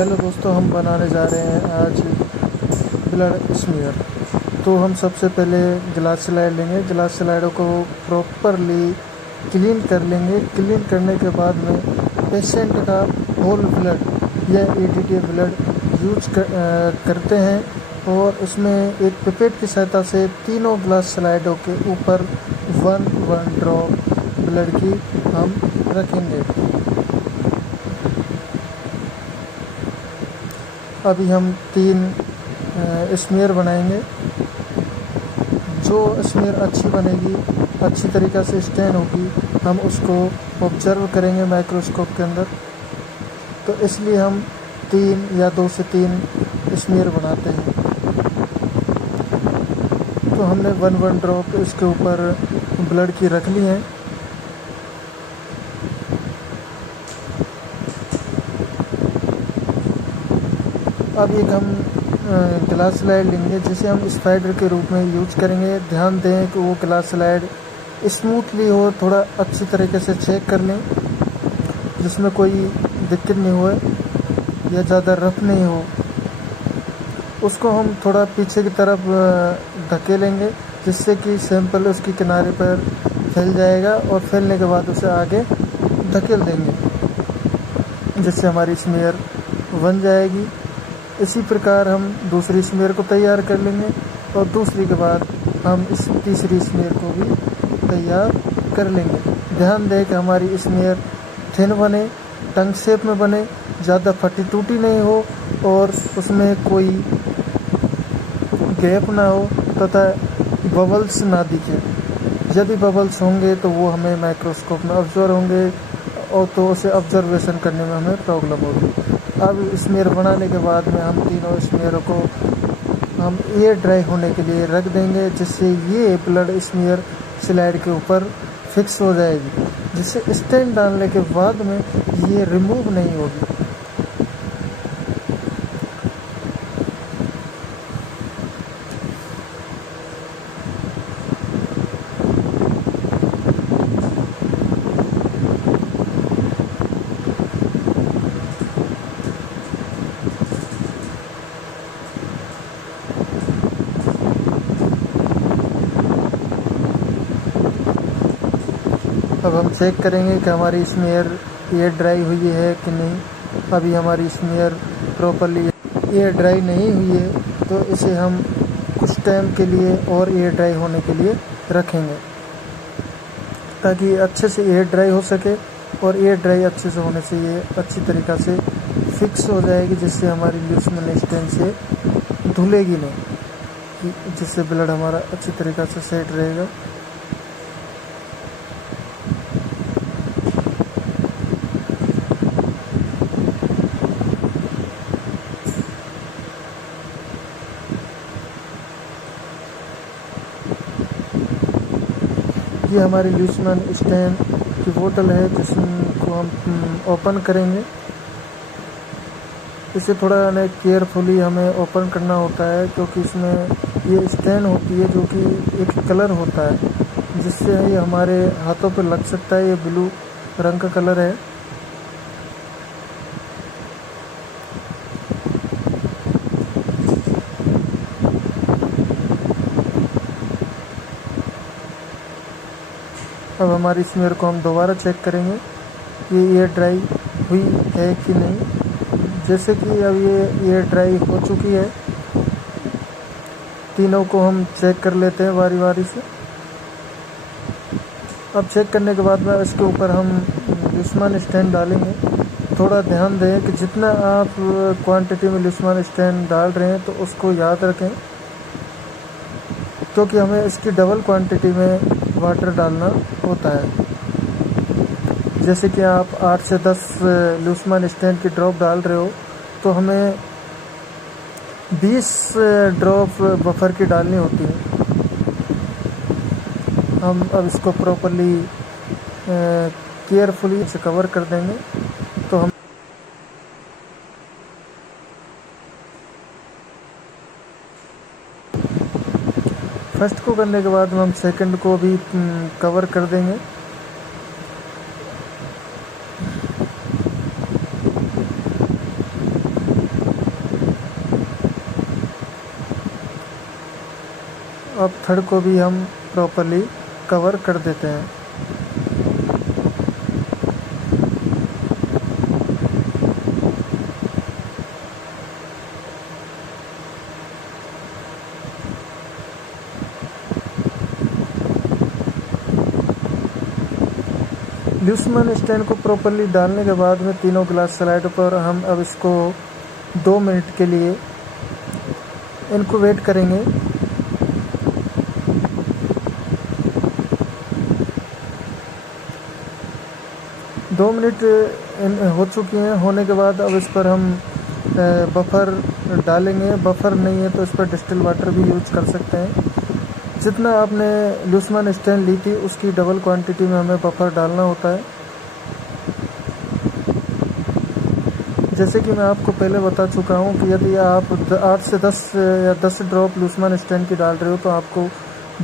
Hello दोस्तों, हम बनाने जा रहे हैं आज ब्लड स्मीयर। तो हम सबसे पहले ग्लास स्लाइड लेंगे। ग्लास स्लाइडों को प्रॉपरली क्लीन कर लेंगे। क्लीन करने के बाद में पेशेंट का होल ब्लड या ईडीटी ब्लड करते हैं और उसमें एक पिपेट की सहायता से तीनों ग्लास स्लाइडों के ऊपर 1 ड्रॉप ब्लड की हम रखेंगे। अभी हम 3 स्मीयर बनाएंगे। जो स्मीयर अच्छी बनेगी, अच्छी तरीक़ा से स्टैंड होगी, हम उसको ऑब्जर्व करेंगे माइक्रोस्कोप के अंदर। तो इसलिए हम 3 या 2 से 3 स्मीयर बनाते हैं। तो हमने 1 ड्रॉप इसके ऊपर ब्लड की रख ली है। अब एक हम ग्लास स्लाइड लेंगे जिसे हम स्पाइडर के रूप में यूज करेंगे। ध्यान दें कि वो ग्लास स्लाइड स्मूथली हो, थोड़ा अच्छी तरीके से चेक कर लें जिसमें कोई दिक्कत नहीं हो या ज़्यादा रफ नहीं हो। उसको हम थोड़ा पीछे की तरफ धकेलेंगे जिससे कि सैंपल उसकी किनारे पर फैल जाएगा और फैलने के बाद उसे आगे धकेल देंगे जिससे हमारी स्मीयर बन जाएगी। इसी प्रकार हम दूसरी स्मीयर को तैयार कर लेंगे और दूसरी के बाद हम इस तीसरी स्मीयर को भी तैयार कर लेंगे। ध्यान दें कि हमारी स्मीयर थिन बने, टंग शेप में बने, ज़्यादा फटी टूटी नहीं हो और उसमें कोई गैप ना हो तथा बबल्स ना दिखे। यदि बबल्स होंगे तो वो हमें माइक्रोस्कोप में ऑब्जर्व होंगे और तो उसे ऑब्जर्वेशन करने में हमें प्रॉब्लम होगी। अब स्मीयर बनाने के बाद में हम तीनों स्मीयरों को हम एयर ड्राई होने के लिए रख देंगे जिससे ये ब्लड स्मीयर स्लाइड के ऊपर फिक्स हो जाएगी, जिससे स्टेन डालने के बाद में ये रिमूव नहीं होगी। अब हम चेक करेंगे कि हमारी स्मीयर एयर ड्राई हुई है कि नहीं। अभी हमारी स्मीयर प्रॉपरली एयर ड्राई नहीं हुई है तो इसे हम कुछ टाइम के लिए और एयर ड्राई होने के लिए रखेंगे ताकि अच्छे से एयर ड्राई हो सके। और एयर ड्राई अच्छे से होने से ये अच्छी तरीक़ा से फिक्स हो जाएगी जिससे हमारी ल्यूसमन स्टेन से धुलेगी नहीं, जिससे ब्लड हमारा अच्छी तरीक़ा से सेट रहेगा। ये हमारी ल्यूसमन स्टेन की बोतल है जिसको हम ओपन करेंगे। इसे थोड़ा केयरफुली हमें ओपन करना होता है क्योंकि इसमें ये स्टेन होती है जो कि एक कलर होता है जिससे ये हमारे हाथों पर लग सकता है। ये ब्लू रंग का कलर है। अब हमारी स्मीयर को हम दोबारा चेक करेंगे ये एयर ड्राई हुई है कि नहीं। जैसे कि अब ये एयर ड्राई हो चुकी है। तीनों को हम चेक कर लेते हैं बारी बारी से। अब चेक करने के बाद में इसके ऊपर हम ल्यूसमन स्टेन डालेंगे। थोड़ा ध्यान दें कि जितना आप क्वांटिटी में ल्यूसमन स्टेन डाल रहे हैं तो उसको याद रखें क्योंकि हमें इसकी डबल क्वांटिटी में वाटर डालना होता है। जैसे कि आप 8 से 10 ल्यूसमन स्टेन की ड्रॉप डाल रहे हो तो हमें 20 ड्रॉप बफर की डालनी होती है। हम अब इसको प्रॉपरली केयरफुली इसे कवर कर देंगे। तो हम फर्स्ट को करने के बाद हम सेकंड को भी कवर कर देंगे। अब थर्ड को भी हम प्रॉपरली कवर कर देते हैं। ल्यूसमैन स्टैंड को प्रॉपरली डालने के बाद में तीनों ग्लास स्लाइड पर हम अब इसको 2 मिनट के लिए इनको वेट करेंगे। दो मिनट हो चुकी हैं। होने के बाद अब इस पर हम बफर डालेंगे। बफर नहीं है तो इस पर डिस्टिल वाटर भी यूज कर सकते हैं। जितना आपने ल्यूसमैन स्टैंड ली थी उसकी डबल क्वांटिटी में हमें बफर डालना होता है। जैसे कि मैं आपको पहले बता चुका हूँ कि यदि आप 8 से 10 या 10 ड्रॉप ल्यूसमैन स्टैंड की डाल रहे हो तो आपको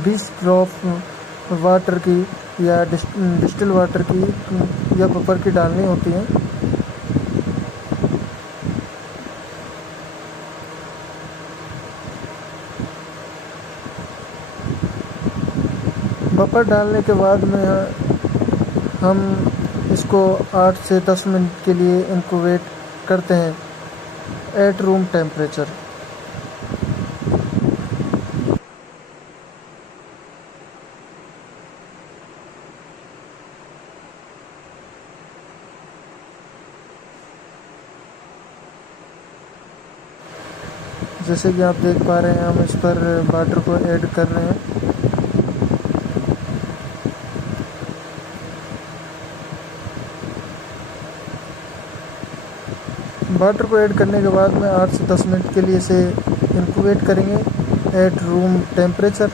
20 ड्रॉप वाटर की या डिस्टिल वाटर की या बफर की डालनी होती है। बफर डालने के बाद में हम इसको 8 से 10 मिनट के लिए इनको वेट करते हैं एट रूम टेम्परेचर। जैसे कि आप देख पा रहे हैं हम इस पर वाटर को ऐड कर रहे हैं। वाटर को ऐड करने के बाद में 8 से 10 मिनट के लिए इसे इंक्यूबेट करेंगे एट रूम टेम्परेचर।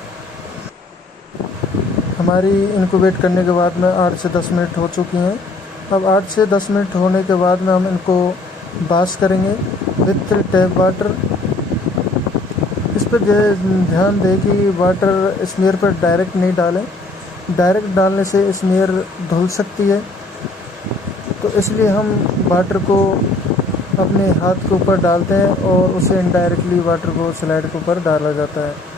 हमारी इंक्यूबेट करने के बाद में 8 से 10 मिनट हो चुकी हैं। अब 8 से 10 मिनट होने के बाद में हम इनको बास करेंगे विथ टैप वाटर। इस पर ध्यान दें कि वाटर स्मेयर पर डायरेक्ट नहीं डालें। डायरेक्ट डालने से स्मेयर धुल सकती है, तो इसलिए हम वाटर को अपने हाथ के ऊपर डालते हैं और उसे इनडायरेक्टली वाटर को स्लाइड के ऊपर डाला जाता है।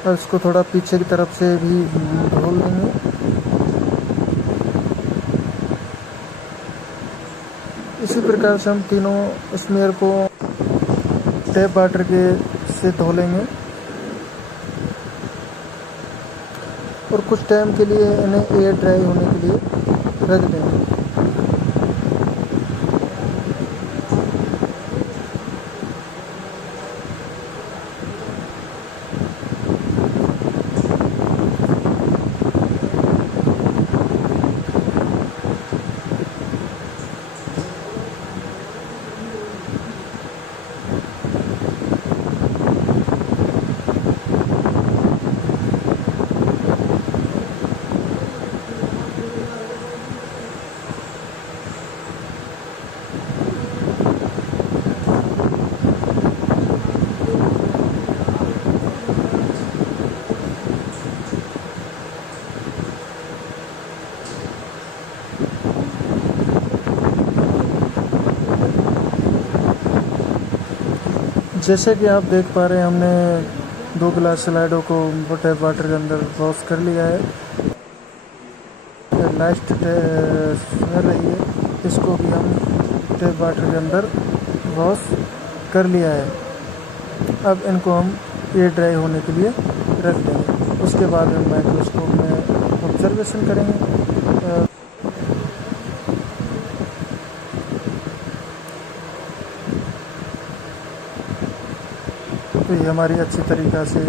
और इसको थोड़ा पीछे की तरफ से भी धुल लेंगे। इसी प्रकार से हम तीनों स्मेयर को टैप वाटर के से धो लेंगे और कुछ टाइम के लिए इन्हें एयर ड्राई होने के लिए रख देंगे। जैसे कि आप देख पा रहे हैं हमने 2 गिलास स्लाइडों को टैप वाटर के अंदर वॉश कर लिया है। लास्ट स्मेयर रही है, इसको भी हम टैप वाटर के अंदर वॉश कर लिया है। अब इनको हम एयर ड्राई होने के लिए रख देंगे। उसके बाद हम माइक्रोस्कोप में ऑब्जर्वेशन करेंगे। तो ये हमारी अच्छी तरीक़ा से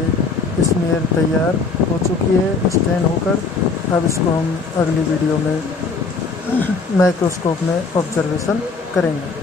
स्मेयर तैयार हो चुकी है स्टैंड होकर। अब इसको हम अगली वीडियो में माइक्रोस्कोप में ऑब्जर्वेशन करेंगे।